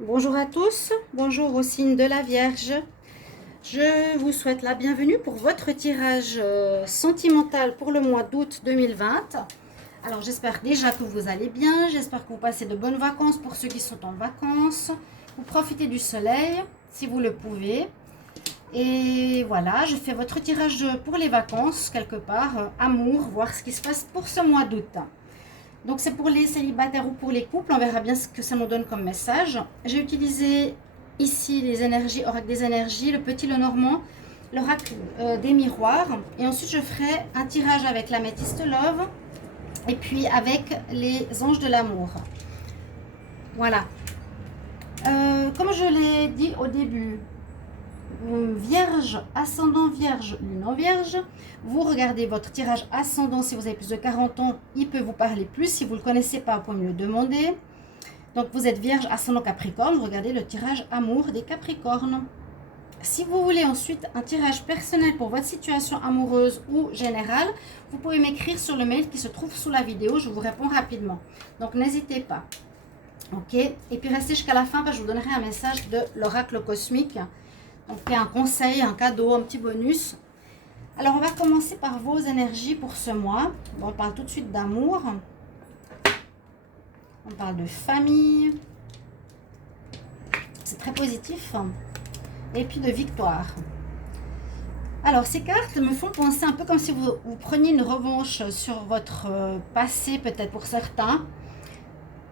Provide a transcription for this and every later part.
Bonjour à tous, bonjour au signe de la Vierge. Je vous souhaite la bienvenue pour votre tirage sentimental pour le mois d'août 2020. Alors j'espère déjà que vous allez bien, j'espère que vous passez de bonnes vacances pour ceux qui sont en vacances. Vous profitez du soleil si vous le pouvez. Et voilà, je fais votre tirage pour les vacances quelque part, amour, voir ce qui se passe pour ce mois d'août. Donc c'est pour les célibataires ou pour les couples, on verra bien ce que ça nous donne comme message. J'ai utilisé ici les énergies, oracle des énergies, le petit Lenormand, l'oracle des miroirs. Et ensuite je ferai un tirage avec l'améthyste love et puis avec les anges de l'amour. Voilà. Comme je l'ai dit au début, Vierge, ascendant Vierge, lune en Vierge. Vous regardez votre tirage ascendant si vous avez plus de 40 ans, il peut vous parler plus. Si vous ne le connaissez pas, vous pouvez me le demander. Donc vous êtes Vierge, ascendant Capricorne, vous regardez le tirage amour des Capricornes. Si vous voulez ensuite un tirage personnel pour votre situation amoureuse ou générale, vous pouvez m'écrire sur le mail qui se trouve sous la vidéo, je vous réponds rapidement. Donc n'hésitez pas. Ok. Et puis restez jusqu'à la fin parce que je vous donnerai un message de l'oracle cosmique. Donc un conseil, un cadeau, un petit bonus. Alors on va commencer par vos énergies pour ce mois. Bon, on parle tout de suite d'amour. On parle de famille. C'est très positif. Et puis de victoire. Alors ces cartes me font penser un peu comme si vous preniez une revanche sur votre passé, peut-être pour certains.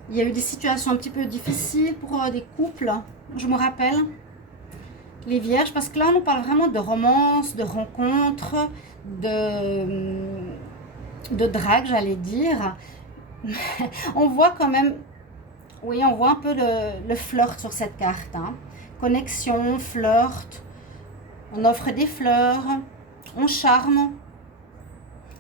Il y a eu des situations un petit peu difficiles pour des couples, je me rappelle. Les vierges, parce que là on nous parle vraiment de romance, de rencontre, de drague, j'allais dire. On voit quand même, oui, on voit un peu le flirt sur cette carte, hein. Connexion, flirt, on offre des fleurs, on charme.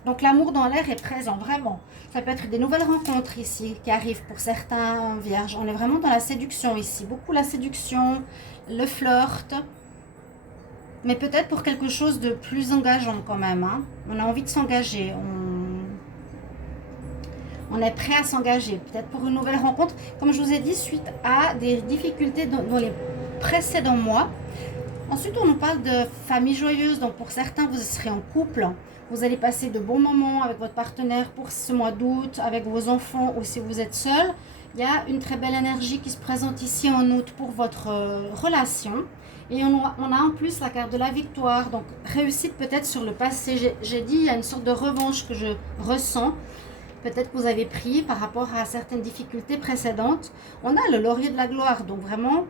Donc l'amour dans l'air est présent, vraiment. Ça peut être des nouvelles rencontres ici qui arrivent pour certains vierges. On est vraiment dans la séduction ici, beaucoup la séduction, le flirt. Mais peut-être pour quelque chose de plus engageant quand même, hein. On a envie de s'engager, on est prêt à s'engager. Peut-être pour une nouvelle rencontre, comme je vous ai dit, suite à des difficultés dans les précédents mois. Ensuite, on nous parle de famille joyeuse. Donc pour certains, vous serez en couple. Vous allez passer de bons moments avec votre partenaire pour ce mois d'août, avec vos enfants ou si vous êtes seul. Il y a une très belle énergie qui se présente ici en août pour votre relation. Et on a en plus la carte de la victoire. Donc réussite peut-être sur le passé. J'ai dit, il y a une sorte de revanche que je ressens. Peut-être que vous avez pris par rapport à certaines difficultés précédentes. On a le laurier de la gloire. Donc vraiment,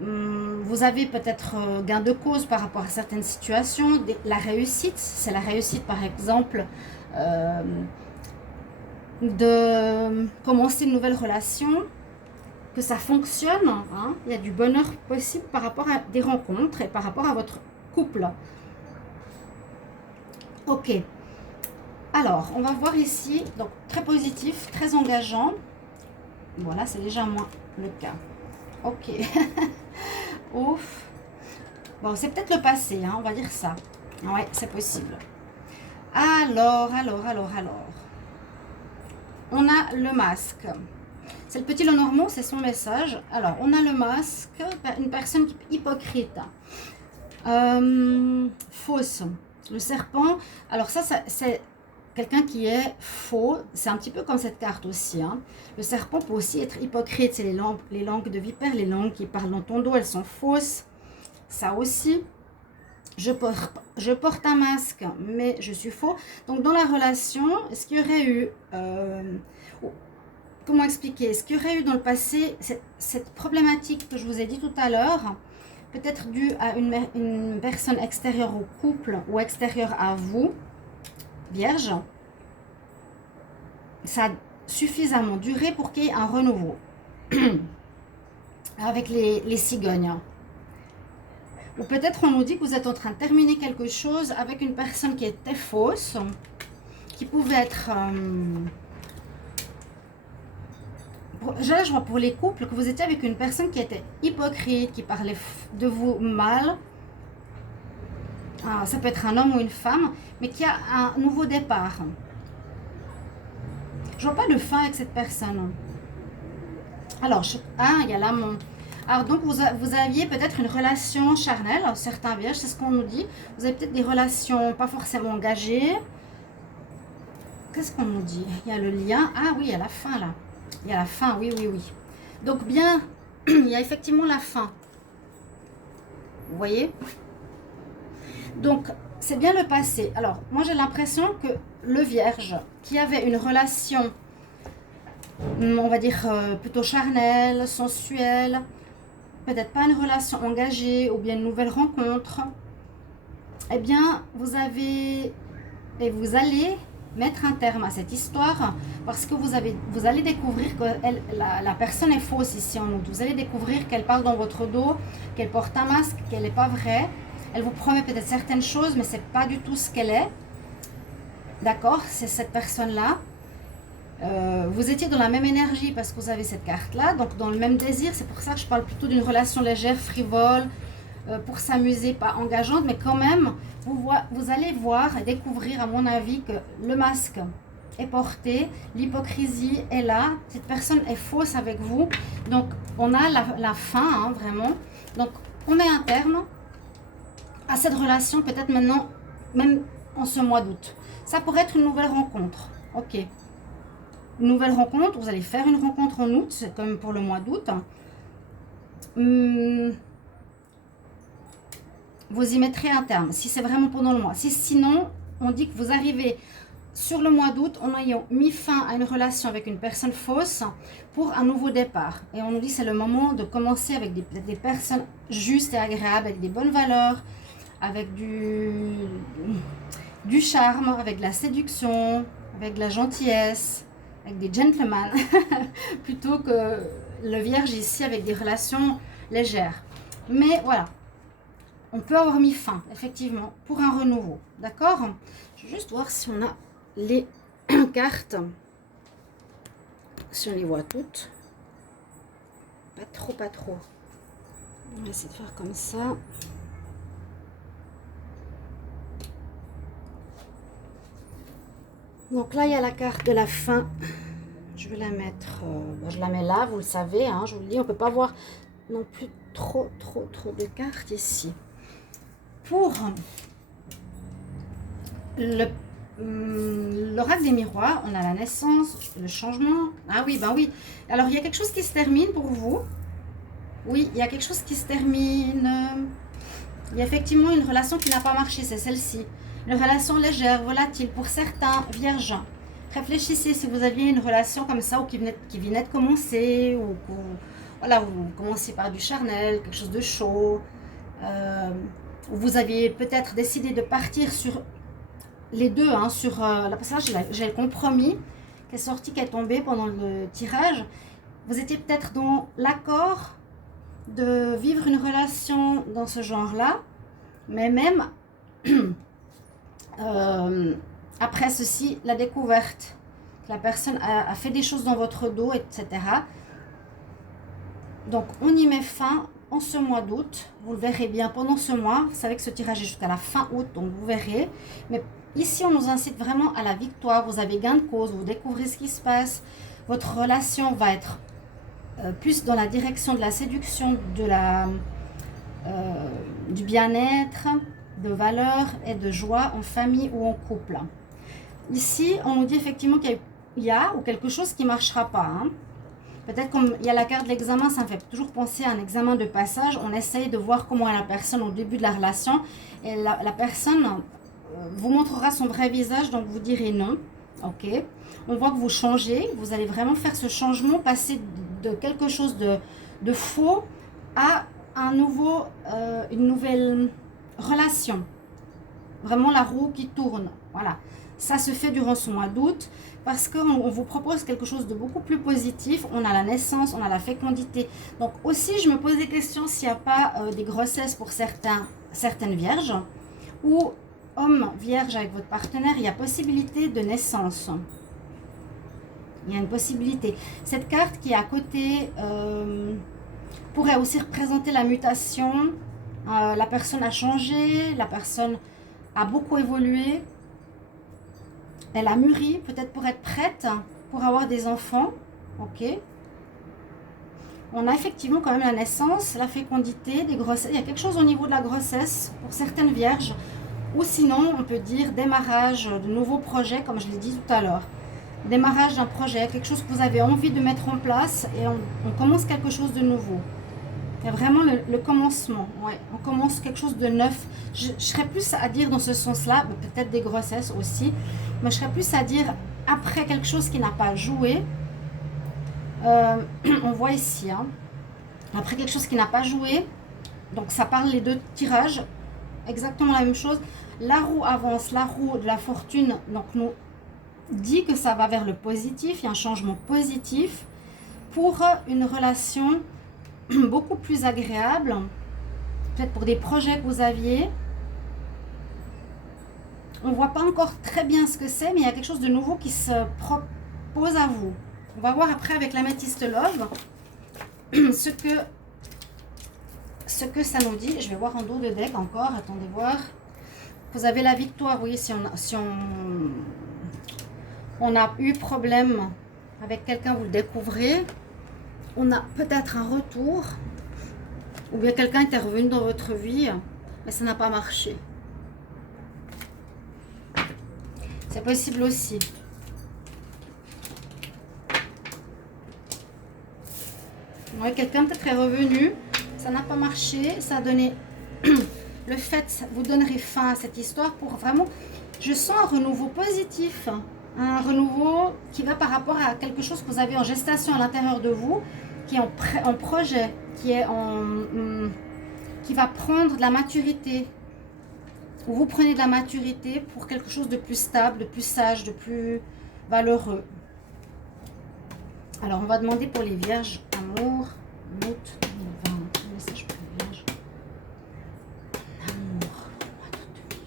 vous avez peut-être gain de cause par rapport à certaines situations. La réussite, c'est la réussite par exemple de commencer une nouvelle relation, que ça fonctionne, hein. Il y a du bonheur possible par rapport à des rencontres et par rapport à votre couple. Ok. Alors, on va voir ici, donc très positif, très engageant. Voilà, c'est déjà moins le cas. Ok. Ouf. Bon, c'est peut-être le passé, hein, on va dire ça. Ouais, c'est possible. Alors. On a le masque. C'est le petit Lenormand, c'est son message. Alors, on a le masque, une personne hypocrite. Fausse. Le serpent. Alors ça c'est quelqu'un qui est faux. C'est un petit peu comme cette carte aussi, hein. Le serpent peut aussi être hypocrite. C'est les langues de vipère, les langues qui parlent dans ton dos, elles sont fausses. Ça aussi. Je porte un masque, mais je suis faux. Donc dans la relation, est-ce qu'il y aurait eu... comment expliquer? Est-ce qu'il y aurait eu dans le passé cette problématique que je vous ai dit tout à l'heure, peut-être due à une personne extérieure au couple ou extérieure à vous, vierge? Ça a suffisamment duré pour qu'il y ait un renouveau avec les cigognes. Ou peut-être on nous dit que vous êtes en train de terminer quelque chose avec une personne qui était fausse, qui pouvait être... je vois pour les couples que vous étiez avec une personne qui était hypocrite, qui parlait de vous mal. Ça peut être un homme ou une femme, mais qui a un nouveau départ. Je vois pas de fin avec cette personne. Alors, il y a l'amant. Alors donc vous aviez peut-être une relation charnelle, certains vierges, c'est ce qu'on nous dit. Vous avez peut-être des relations pas forcément engagées. Qu'est-ce qu'on nous dit? Il y a le lien. Ah oui, il y a la fin là. Il y a la fin, oui, oui, oui. Donc bien, il y a effectivement la fin. Vous voyez? Donc, c'est bien le passé. Alors, moi j'ai l'impression que le vierge qui avait une relation, on va dire plutôt charnelle, sensuelle, peut-être pas une relation engagée ou bien une nouvelle rencontre, eh bien, vous avez et vous allez mettre un terme à cette histoire parce que vous allez découvrir que la personne est fausse ici en août. Vous allez découvrir qu'elle parle dans votre dos, qu'elle porte un masque, qu'elle n'est pas vraie. Elle vous promet peut-être certaines choses, mais c'est pas du tout ce qu'elle est. D'accord? C'est cette personne-là. Vous étiez dans la même énergie parce que vous avez cette carte-là, donc dans le même désir. C'est pour ça que je parle plutôt d'une relation légère, frivole, pour s'amuser, pas engageante, mais quand même, vous allez voir et découvrir, à mon avis, que le masque est porté, l'hypocrisie est là, cette personne est fausse avec vous. Donc, on a la fin, hein, vraiment. Donc, on met un terme à cette relation, peut-être maintenant, même en ce mois d'août. Ça pourrait être une nouvelle rencontre. Ok. Une nouvelle rencontre, vous allez faire une rencontre en août, c'est comme pour le mois d'août. Vous y mettrez un terme, si c'est vraiment pendant le mois. Sinon, on dit que vous arrivez sur le mois d'août en ayant mis fin à une relation avec une personne fausse pour un nouveau départ. Et on nous dit que c'est le moment de commencer avec des personnes justes et agréables, avec des bonnes valeurs, avec du charme, avec de la séduction, avec de la gentillesse, avec des gentlemen, plutôt que le vierge ici avec des relations légères. Mais voilà, on peut avoir mis fin, effectivement, pour un renouveau. D'accord? Je vais juste voir si on a les cartes. Si on les voit toutes. Pas trop, pas trop. On va essayer de faire comme ça. Donc là, il y a la carte de la fin. Je vais la mettre... je la mets là, vous le savez. Hein, je vous le dis, on ne peut pas voir non plus trop de cartes ici. Pour l'oracle des miroirs, on a la naissance, le changement. Ah oui, ben oui. Alors, il y a quelque chose qui se termine pour vous. Oui, il y a quelque chose qui se termine. Il y a effectivement une relation qui n'a pas marché, c'est celle-ci. Une relation légère, volatile pour certains vierges. Réfléchissez si vous aviez une relation comme ça ou qui venait de commencer ou voilà, vous commencez par du charnel, quelque chose de chaud. Ou vous aviez peut-être décidé de partir sur les deux, hein, sur la passage, j'ai le compromis qui est sorti, qui est tombé pendant le tirage. Vous étiez peut-être dans l'accord de vivre une relation dans ce genre-là, mais même après ceci, la découverte que la personne a fait des choses dans votre dos, etc. Donc, on y met fin en ce mois d'août. Vous le verrez bien pendant ce mois. Vous savez que ce tirage est jusqu'à la fin août, donc vous verrez. Mais ici, on nous incite vraiment à la victoire. Vous avez gain de cause, vous découvrez ce qui se passe. Votre relation va être plus dans la direction de la séduction, du bien-être, de valeur et de joie en famille ou en couple. Ici, on nous dit effectivement qu'il y a ou quelque chose qui ne marchera pas. Hein. Peut-être comme il y a la carte de l'examen, ça me fait toujours penser à un examen de passage. On essaye de voir comment est la personne au début de la relation. Et la personne vous montrera son vrai visage, donc vous direz non. Ok. On voit que vous changez. Vous allez vraiment faire ce changement, passer de quelque chose de faux à une nouvelle relation. Vraiment la roue qui tourne. Voilà. Ça se fait durant ce mois d'août parce qu'on vous propose quelque chose de beaucoup plus positif. On a la naissance, on a la fécondité. Donc aussi, je me pose des questions s'il n'y a pas des grossesses pour certaines vierges ou hommes vierges avec votre partenaire, il y a possibilité de naissance. Il y a une possibilité. Cette carte qui est à côté pourrait aussi représenter la mutation. La personne a changé, la personne a beaucoup évolué. Elle a mûri, peut-être pour être prête pour avoir des enfants. Ok. On a effectivement quand même la naissance, la fécondité, des grossesses. Il y a quelque chose au niveau de la grossesse pour certaines vierges. Ou sinon, on peut dire démarrage de nouveaux projets, comme je l'ai dit tout à l'heure. Démarrage d'un projet, quelque chose que vous avez envie de mettre en place et on commence quelque chose de nouveau. Il y a vraiment le commencement. Ouais. On commence quelque chose de neuf. Je serais plus à dire dans ce sens-là, peut-être des grossesses aussi, mais je serais plus à dire après quelque chose qui n'a pas joué. On voit ici, hein, après quelque chose qui n'a pas joué, donc ça parle les deux tirages, exactement la même chose. La roue avance, la roue de la fortune, donc nous dit que ça va vers le positif, il y a un changement positif pour une relation beaucoup plus agréable, peut-être pour des projets que vous aviez. On ne voit pas encore très bien ce que c'est, mais il y a quelque chose de nouveau qui se propose à vous. On va voir après avec l'améthyste love ce que ça nous dit. Je vais voir en dos de deck encore, attendez voir. Vous avez la victoire, oui, si on a eu problème avec quelqu'un, vous le découvrez. On a peut-être un retour, ou bien quelqu'un était revenu dans votre vie, mais ça n'a pas marché. C'est possible aussi. Ouais, quelqu'un peut-être est revenu, ça n'a pas marché, ça a donné le fait, vous donnerez fin à cette histoire pour vraiment, je sens un renouveau positif, un renouveau qui va par rapport à quelque chose que vous avez en gestation à l'intérieur de vous, qui est en projet, qui va prendre de la maturité. Vous prenez de la maturité pour quelque chose de plus stable, de plus sage, de plus valeureux. Alors, on va demander pour les vierges, amour, août 2020. Un message pour les vierges. Amour, mois d'août 2020.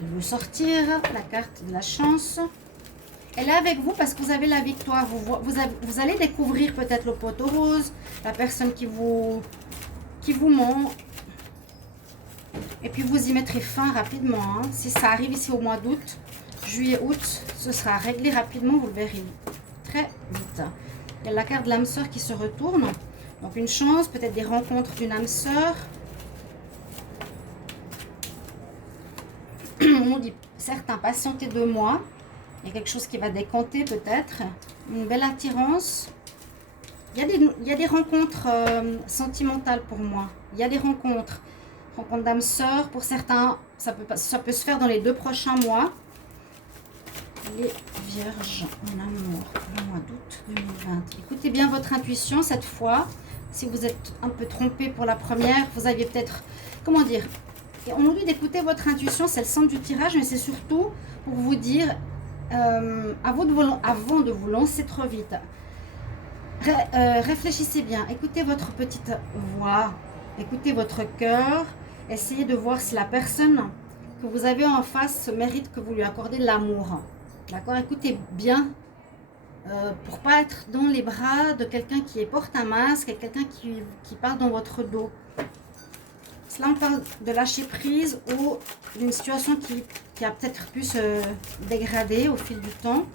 Je vais vous sortir la carte de la chance. Elle est avec vous parce que vous avez la victoire. Vous allez découvrir peut-être le poteau rose, la personne qui vous ment. Et puis vous y mettrez fin rapidement. Hein. Si ça arrive ici au mois d'août, juillet, août, ce sera réglé rapidement, vous le verrez très vite. Il y a la carte de l'âme sœur qui se retourne. Donc une chance, peut-être des rencontres d'une âme sœur. On dit certes impatienter 2 mois. Il y a quelque chose qui va décanter peut-être. Une belle attirance. Il y a des rencontres sentimentales pour moi. Il y a des rencontres. Rencontre d'âme sœur. Pour certains, ça peut se faire dans les 2 prochains mois. Les vierges en amour le mois d'août 2020. Écoutez bien votre intuition cette fois. Si vous êtes un peu trompé pour la première, vous aviez peut-être... Comment dire? Et on nous dit d'écouter votre intuition. C'est le centre du tirage, mais c'est surtout pour vous dire... avant de vous lancer trop vite, réfléchissez bien, écoutez votre petite voix, écoutez votre cœur, essayez de voir si la personne que vous avez en face mérite que vous lui accordez de l'amour. D'accord? Écoutez bien pour pas être dans les bras de quelqu'un qui porte un masque et quelqu'un qui parle dans votre dos. Là, on parle de lâcher prise ou d'une situation qui a peut-être pu se dégrader au fil du temps.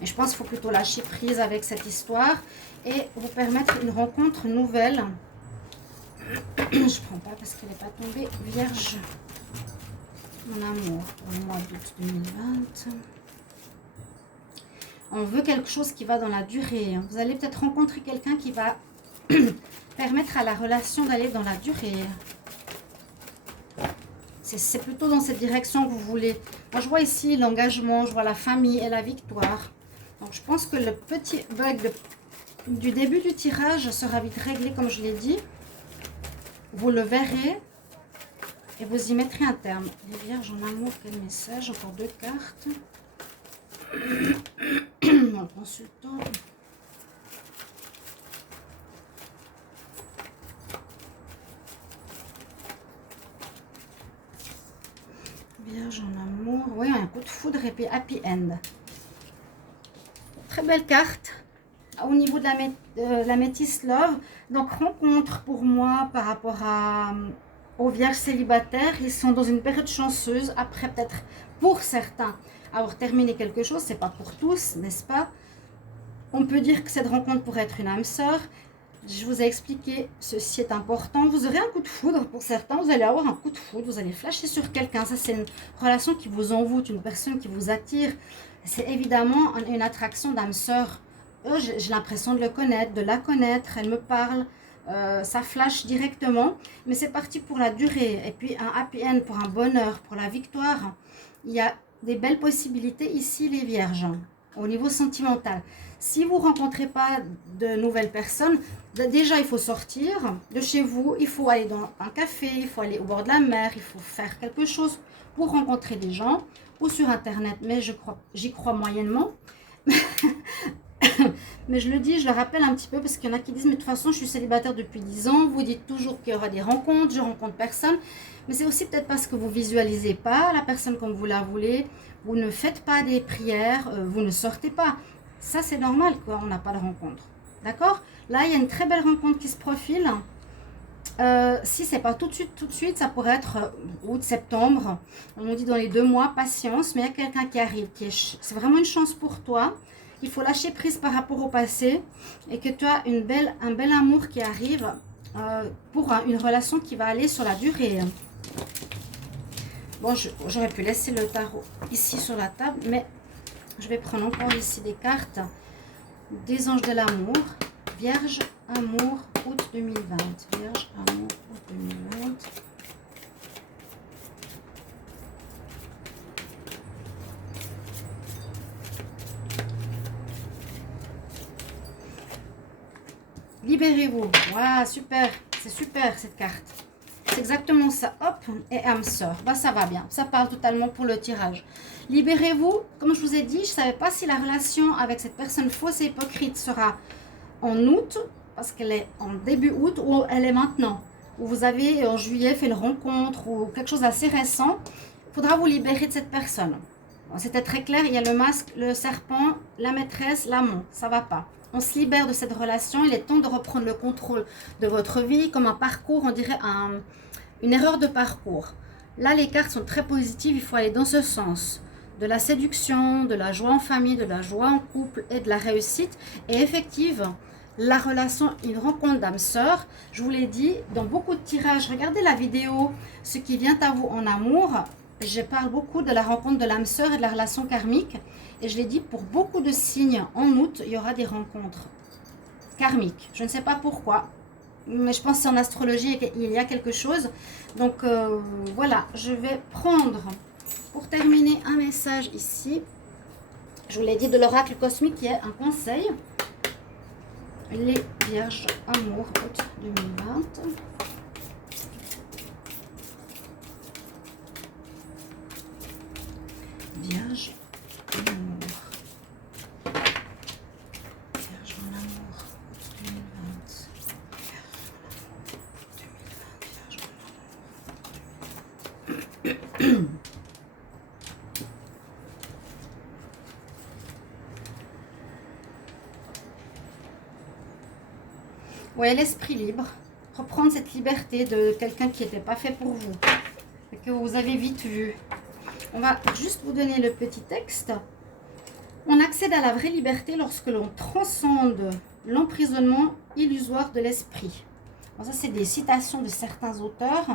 Mais je pense qu'il faut plutôt lâcher prise avec cette histoire et vous permettre une rencontre nouvelle. Je ne prends pas parce qu'elle n'est pas tombée. Vierge, mon amour, pour le mois d'août 2020. On veut quelque chose qui va dans la durée. Vous allez peut-être rencontrer quelqu'un qui va... permettre à la relation d'aller dans la durée. C'est plutôt dans cette direction que vous voulez. Moi, je vois ici l'engagement, je vois la famille et la victoire. Donc, je pense que le petit bug du début du tirage sera vite réglé, comme je l'ai dit. Vous le verrez et vous y mettrez un terme. Les vierges en amour, quel message? Encore 2 cartes. Le consultant. Vierge en amour, oui, un coup de foudre et puis happy end. Très belle carte au niveau de la métisse love. Donc rencontre pour moi par rapport à aux vierges célibataires, ils sont dans une période chanceuse, après peut-être pour certains avoir terminé quelque chose, c'est pas pour tous, n'est-ce pas? On peut dire que cette rencontre pourrait être une âme sœur. Je vous ai expliqué, ceci est important. Vous aurez un coup de foudre pour certains, vous allez avoir un coup de foudre, vous allez flasher sur quelqu'un. Ça, c'est une relation qui vous envoûte, une personne qui vous attire. C'est évidemment une attraction d'âme sœur. J'ai l'impression de le connaître, de la connaître, elle me parle. Ça flash directement, mais c'est parti pour la durée. Et puis un happy end pour un bonheur, pour la victoire. Il y a des belles possibilités ici, les vierges, au niveau sentimental. Si vous ne rencontrez pas de nouvelles personnes, déjà il faut sortir de chez vous, il faut aller dans un café, il faut aller au bord de la mer, il faut faire quelque chose pour rencontrer des gens, ou sur internet, mais j'y crois moyennement. Mais je le dis, je le rappelle un petit peu parce qu'il y en a qui disent mais de toute façon je suis célibataire depuis 10 ans, vous dites toujours qu'il y aura des rencontres, je rencontre personne, mais c'est aussi peut-être parce que vous visualisez pas la personne comme vous la voulez, vous ne faites pas des prières, vous ne sortez pas. Ça c'est normal quoi, on n'a pas de rencontre, d'accord? Là il y a une très belle rencontre qui se profile. Si c'est pas tout de suite, ça pourrait être août, septembre, on nous dit dans les 2 mois, patience, mais il y a quelqu'un qui arrive, c'est vraiment une chance pour toi. Il faut lâcher prise par rapport au passé et que tu as un bel amour qui arrive pour une relation qui va aller sur la durée. Bon, j'aurais pu laisser le tarot ici sur la table, mais je vais prendre encore ici des cartes des anges de l'amour. Vierge, amour, août 2020. Vierge, amour, août 2020. Libérez-vous. Waouh, super. C'est super cette carte. C'est exactement ça. Hop, et âme sœur. Bah, ça va bien. Ça parle totalement pour le tirage. Libérez-vous. Comme je vous ai dit, je ne savais pas si la relation avec cette personne fausse et hypocrite sera en août, parce qu'elle est en début août, ou elle est maintenant. Ou vous avez en juillet fait une rencontre ou quelque chose d'assez récent. Il faudra vous libérer de cette personne. Bon, c'était très clair. Il y a le masque, le serpent, la maîtresse, l'amant. Ça ne va pas. On se libère de cette relation, il est temps de reprendre le contrôle de votre vie, comme un parcours, on dirait une erreur de parcours. Là, les cartes sont très positives, il faut aller dans ce sens. De la séduction, de la joie en famille, de la joie en couple et de la réussite. Et effective, la relation, une rencontre d'âme sœur, je vous l'ai dit, dans beaucoup de tirages, regardez la vidéo, ce qui vient à vous en amour. Je parle beaucoup de la rencontre de l'âme sœur et de la relation karmique. Et je l'ai dit, pour beaucoup de signes, en août, il y aura des rencontres karmiques. Je ne sais pas pourquoi, mais je pense que c'est en astrologie qu'il y a quelque chose. Donc voilà, je vais prendre, pour terminer, un message ici. Je vous l'ai dit, de l'oracle cosmique, qui est un conseil. Les vierges, amour, août 2020. Vierge, amour. Vierge, mon amour, 2020. Vierge, mon amour. Ouais, l'esprit libre. Reprendre cette liberté de quelqu'un qui n'était pas fait pour vous. Et que vous avez vite vu. On va juste vous donner le petit texte. On accède à la vraie liberté lorsque l'on transcende l'emprisonnement illusoire de l'esprit. Ça, c'est des citations de certains auteurs.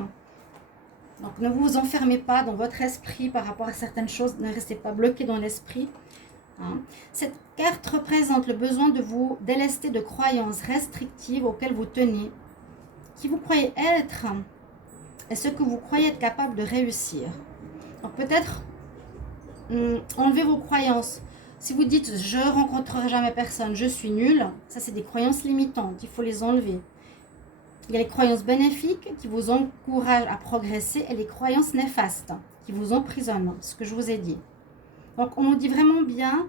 Donc, ne vous enfermez pas dans votre esprit par rapport à certaines choses. Ne restez pas bloqué dans l'esprit. Cette carte représente le besoin de vous délester de croyances restrictives auxquelles vous tenez, qui vous croyez être et ce que vous croyez être capable de réussir. Donc peut-être enlevez vos croyances. Si vous dites je ne rencontrerai jamais personne, je suis nul, ça c'est des croyances limitantes, il faut les enlever. Il y a les croyances bénéfiques qui vous encouragent à progresser et les croyances néfastes qui vous emprisonnent, ce que je vous ai dit. Donc on nous dit vraiment bien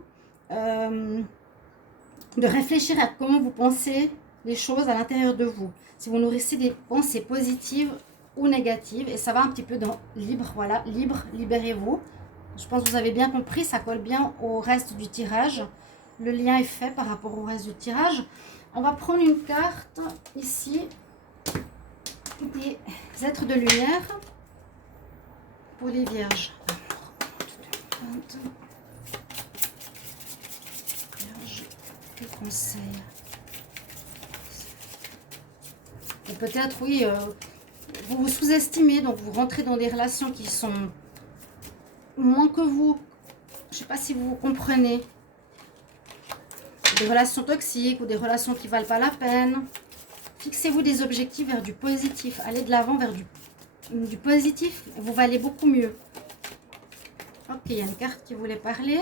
de réfléchir à comment vous pensez les choses à l'intérieur de vous. Si vous nourrissez des pensées positives ou négatives, et ça va un petit peu dans libre, voilà, libre, libérez-vous. Je pense que vous avez bien compris, ça colle bien au reste du tirage. Le lien est fait par rapport au reste du tirage. On va prendre une carte ici. des êtres de lumière pour les vierges. Vierge, quel conseil? Et peut-être, oui, vous vous sous-estimez, donc vous rentrez dans des relations qui sont moins que vous. Je ne sais pas si vous comprenez. Des relations toxiques ou des relations qui ne valent pas la peine. Fixez-vous des objectifs vers du positif. Allez de l'avant vers du positif. Vous valez beaucoup mieux. Ok, il y a une carte qui voulait parler.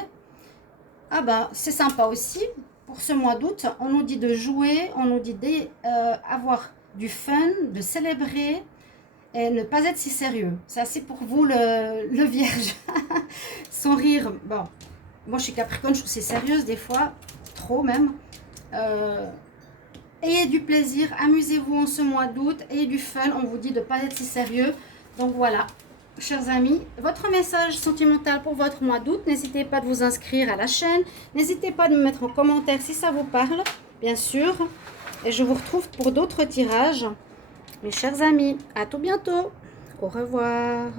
Ah bah, c'est sympa aussi. Pour ce mois d'août, on nous dit de jouer, on nous dit d'avoir du fun, de célébrer et ne pas être si sérieux. Ça, c'est pour vous, le vierge. Sans rire. Bon, moi, je suis Capricorne, je trouve c'est sérieuse des fois. Trop même. Ayez du plaisir, amusez-vous en ce mois d'août, ayez du fun, on vous dit de ne pas être si sérieux. Donc voilà, chers amis, votre message sentimental pour votre mois d'août. N'hésitez pas de vous inscrire à la chaîne, n'hésitez pas de me mettre en commentaire si ça vous parle, bien sûr. Et je vous retrouve pour d'autres tirages. Mes chers amis, à tout bientôt. Au revoir.